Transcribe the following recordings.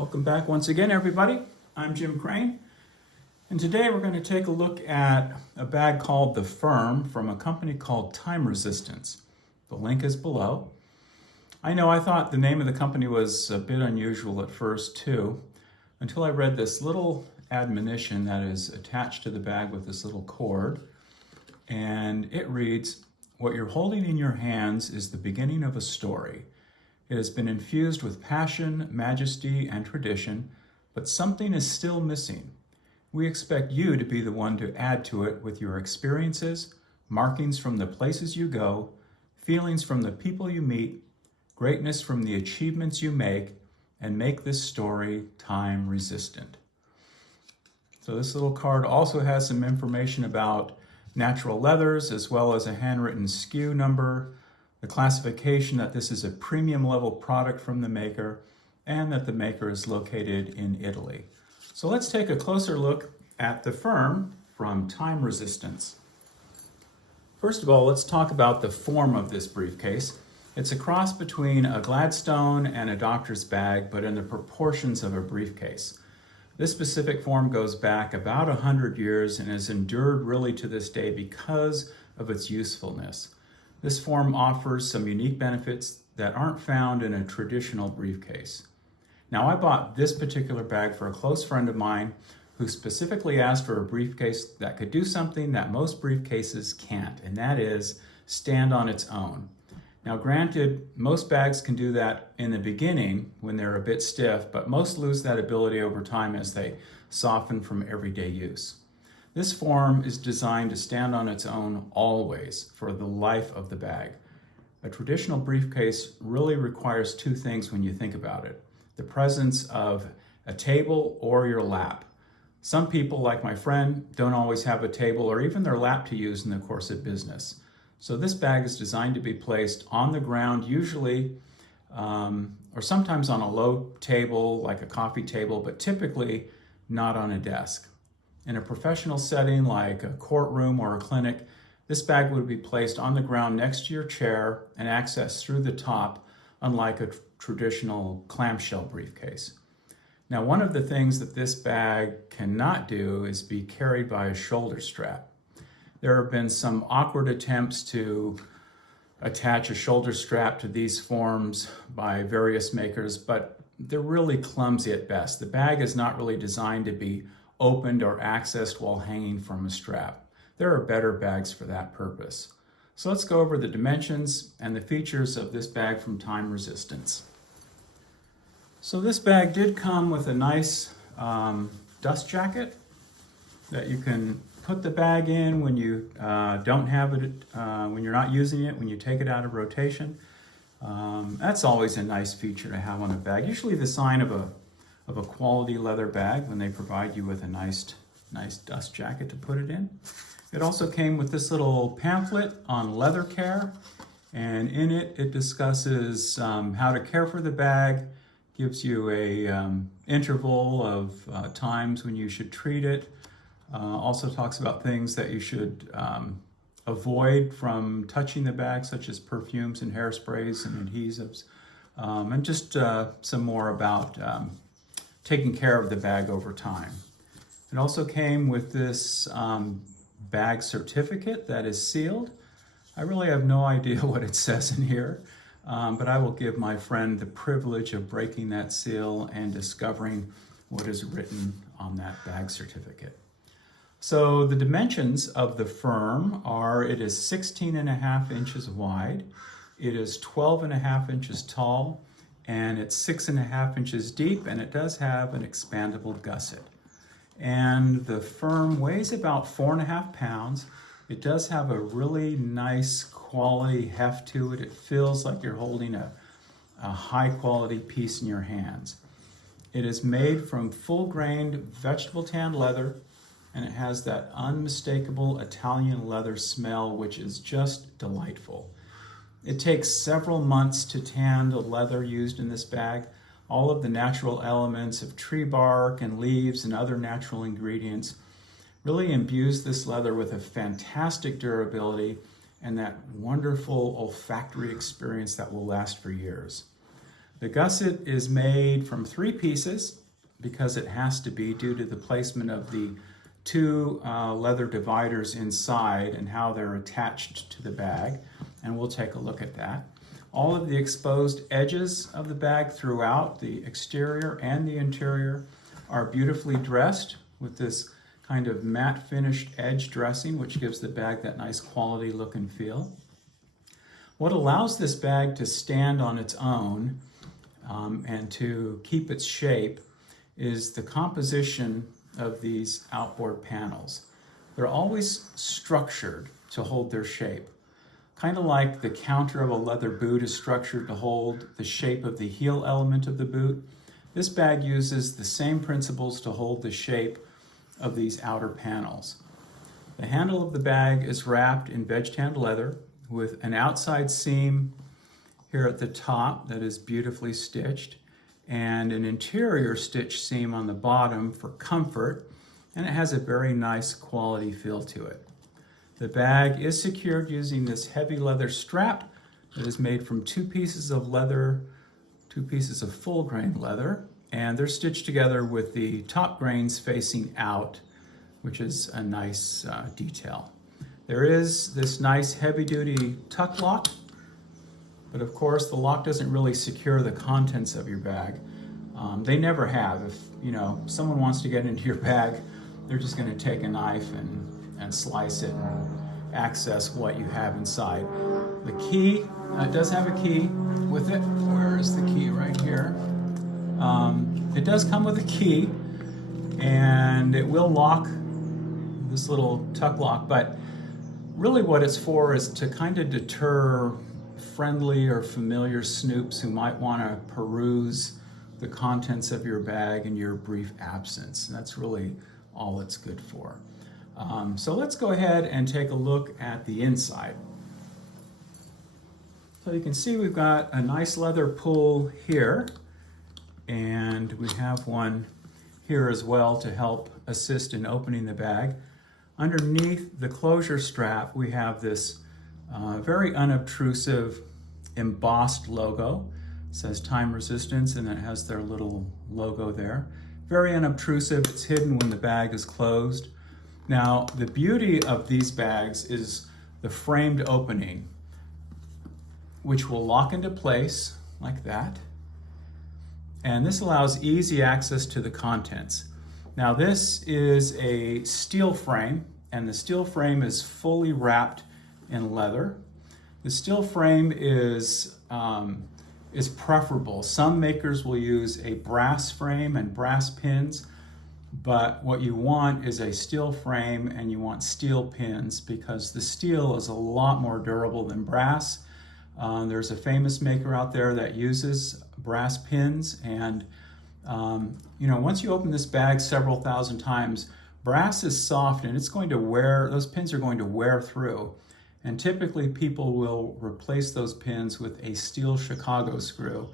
Welcome back once again, everybody. I'm Jim Crane, and today we're going to take a look at a bag called The Firm from a company called Time Resistance. The link is below. I know I thought the name of the company was a bit unusual at first too, until I read this little admonition that is attached to the bag with this little cord, and it reads, "What you're holding in your hands is the beginning of a story. It has been infused with passion, majesty, and tradition, but something is still missing. We expect you to be the one to add to it with your experiences, markings from the places you go, feelings from the people you meet, greatness from the achievements you make, and make this story time resistant." So this little card also has some information about natural leathers, as well as a handwritten SKU number, the classification that this is a premium level product from the maker, and that the maker is located in Italy. So let's take a closer look at The Firm from Time Resistance. First of all, let's talk about the form of this briefcase. It's a cross between a Gladstone and a doctor's bag, but in the proportions of a briefcase. This specific form goes back about 100 years and has endured really to this day because of its usefulness. This form offers some unique benefits that aren't found in a traditional briefcase. Now, I bought this particular bag for a close friend of mine who specifically asked for a briefcase that could do something that most briefcases can't, and that is stand on its own. Now, granted, most bags can do that in the beginning when they're a bit stiff, but most lose that ability over time as they soften from everyday use. This form is designed to stand on its own always for the life of the bag. A traditional briefcase really requires two things when you think about it: the presence of a table or your lap. Some people, like my friend, don't always have a table or even their lap to use in the course of business. So this bag is designed to be placed on the ground, usually, or sometimes on a low table like a coffee table, but typically not on a desk. In a professional setting like a courtroom or a clinic, this bag would be placed on the ground next to your chair and accessed through the top, unlike a traditional clamshell briefcase. Now, one of the things that this bag cannot do is be carried by a shoulder strap. There have been some awkward attempts to attach a shoulder strap to these forms by various makers, but they're really clumsy at best. The bag is not really designed to be opened or accessed while hanging from a strap. There are better bags for that purpose. So let's go over the dimensions and the features of this bag from Time Resistance. So this bag did come with a nice dust jacket that you can put the bag in when you don't have it, when you're not using it, when you take it out of rotation. That's always a nice feature to have on a bag. Usually the sign of a quality leather bag when they provide you with a nice dust jacket to put it in. It also came with this little pamphlet on leather care, and in it, it discusses how to care for the bag, gives you a interval of times when you should treat it, also talks about things that you should avoid from touching the bag, such as perfumes and hairsprays and adhesives, and just some more about taking care of the bag over time. It also came with this bag certificate that is sealed. I really have no idea what it says in here, but I will give my friend the privilege of breaking that seal and discovering what is written on that bag certificate. So the dimensions of the Firm are, it is 16.5 inches wide, it is 12.5 inches tall, and it's 6.5 inches deep, and it does have an expandable gusset. And the Firm weighs about 4.5 pounds. It does have a really nice quality heft to it. It feels like you're holding a high quality piece in your hands. It is made from full-grained vegetable tanned leather, and it has that unmistakable Italian leather smell, which is just delightful. It takes several months to tan the leather used in this bag. All of the natural elements of tree bark and leaves and other natural ingredients really imbues this leather with a fantastic durability and that wonderful olfactory experience that will last for years. The gusset is made from 3 pieces because it has to be due to the placement of the 2 leather dividers inside and how they're attached to the bag, and we'll take a look at that. All of the exposed edges of the bag throughout, the exterior and the interior, are beautifully dressed with this kind of matte finished edge dressing, which gives the bag that nice quality look and feel. What allows this bag to stand on its own and to keep its shape is the composition of these outboard panels. They're always structured to hold their shape. Kind of like the counter of a leather boot is structured to hold the shape of the heel element of the boot. This bag uses the same principles to hold the shape of these outer panels. The handle of the bag is wrapped in veg-tanned leather with an outside seam here at the top that is beautifully stitched and an interior stitch seam on the bottom for comfort, and it has a very nice quality feel to it. The bag is secured using this heavy leather strap that is made from 2 pieces of leather, 2 pieces of full grain leather, and they're stitched together with the top grains facing out, which is a nice detail. There is this nice heavy duty tuck lock, but of course the lock doesn't really secure the contents of your bag. They never have. If someone wants to get into your bag, they're just going to take a knife and slice it and access what you have inside. The key, it does have a key with it. Where is the key? Right here. It does come with a key, and it will lock this little tuck lock, but really what it's for is to kind of deter friendly or familiar snoops who might want to peruse the contents of your bag in your brief absence. And that's really all it's good for. So let's go ahead and take a look at the inside. So you can see we've got a nice leather pull here, and we have one here as well to help assist in opening the bag. Underneath the closure strap, we have this very unobtrusive embossed logo. It says Time Resistance, and it has their little logo there. Very unobtrusive. It's hidden when the bag is closed. Now, the beauty of these bags is the framed opening, which will lock into place like that. And this allows easy access to the contents. Now, this is a steel frame, and the steel frame is fully wrapped in leather. The steel frame is preferable. Some makers will use a brass frame and brass pins, but what you want is a steel frame, and you want steel pins because the steel is a lot more durable than brass. There's a famous maker out there that uses brass pins, and once you open this bag several thousand times, brass is soft and it's going to wear, those pins are going to wear through. And typically people will replace those pins with a steel Chicago screw.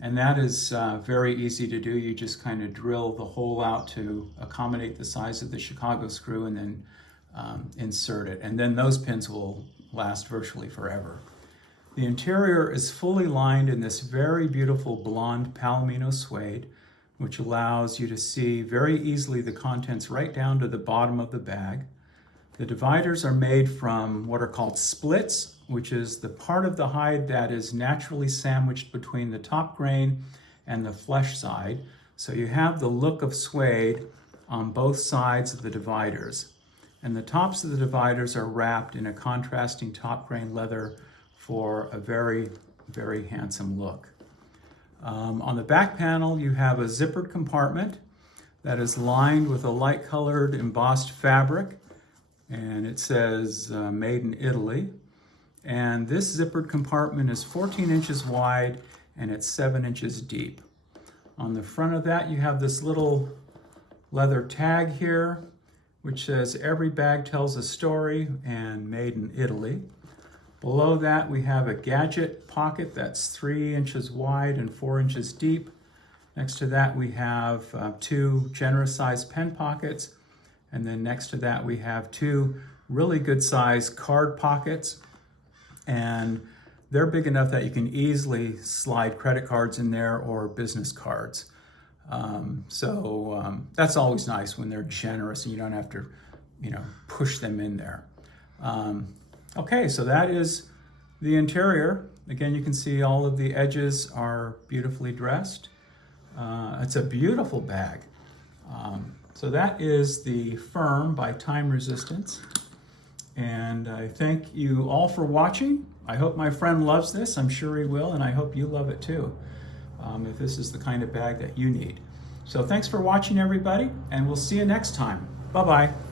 And that is very easy to do. You just kind of drill the hole out to accommodate the size of the Chicago screw and then insert it. And then those pins will last virtually forever. The interior is fully lined in this very beautiful blonde palomino suede, which allows you to see very easily the contents right down to the bottom of the bag. The dividers are made from what are called splits, which is the part of the hide that is naturally sandwiched between the top grain and the flesh side. So you have the look of suede on both sides of the dividers. And the tops of the dividers are wrapped in a contrasting top grain leather for a very, very handsome look. On the back panel, you have a zippered compartment that is lined with a light colored embossed fabric, and it says made in Italy. And this zippered compartment is 14 inches wide and it's 7 inches deep. On the front of that, you have this little leather tag here, which says every bag tells a story and made in Italy. Below that, we have a gadget pocket that's 3 inches wide and 4 inches deep. Next to that, we have 2 generous sized pen pockets. And then next to that, we have 2 really good sized card pockets. And they're big enough that you can easily slide credit cards in there or business cards. That's always nice when they're generous and you don't have to, push them in there. Okay, so that is the interior. Again, you can see all of the edges are beautifully dressed. It's a beautiful bag. So that is the Firm by Time Resistance. And I thank you all for watching. I hope my friend loves this. I'm sure he will, and I hope you love it too, if this is the kind of bag that you need. So thanks for watching, everybody, and we'll see you next time. Bye-bye.